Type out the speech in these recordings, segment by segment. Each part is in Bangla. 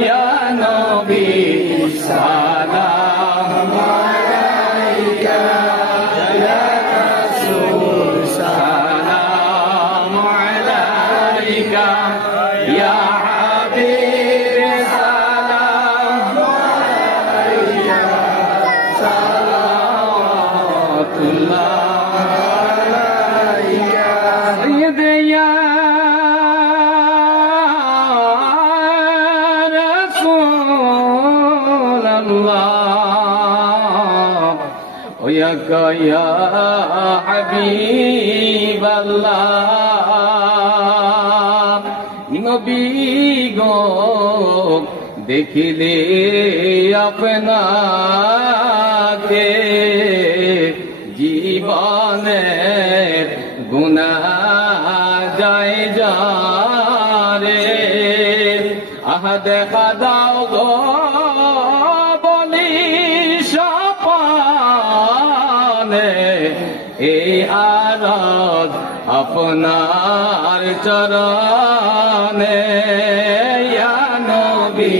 या नबी सलाम अलैका या रसूल सलाम अलैका या हबीब सलाम अलैका सलावतुल्लाह अलैका सय्यद या या हबीब अल्लाह नबी गो देखिले আপনাকে জীবনের গুনাহ যায় যারে আহ দেখা দাও গো এই আরজ আপনার চরণে ইয়া নবী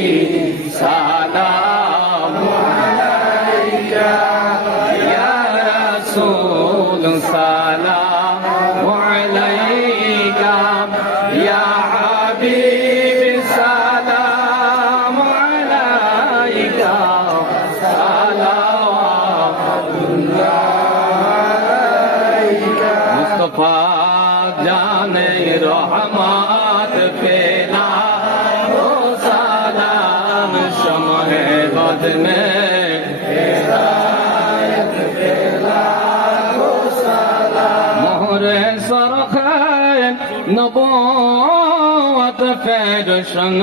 সালাম আলাইকা ইয়া রাসূল সালাম আলাইকা ইয়া হাবিব সালাম আলাইকা সালাওয়াতুল্লাহ मुस्तफा जाने रहमत फैला ओ सलाम शमए बद में हिदायत फैला ओ सलाम मोहरे सरखैन नबूवत फैशन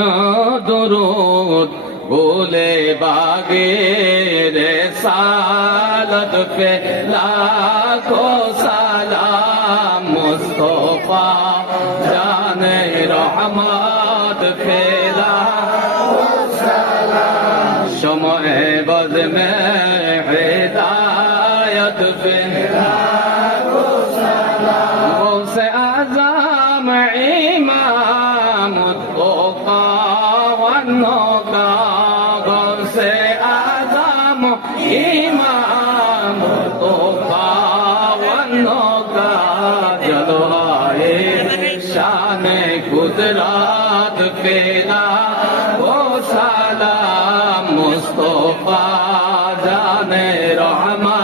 दुरूद बोले बागे रे सालत पे लाखों सलाम मुस्तफा जाने रहमत फैला शमए बद में हिदायत फैला गौसे आज़म इमाम तुक़ा वन्नुक़ा गौसे आज़म इमाम तुक़ा वन्नुक़ा जलवाए शान कुदरत फैला वो सलाम मुस्तफा जाने रहमत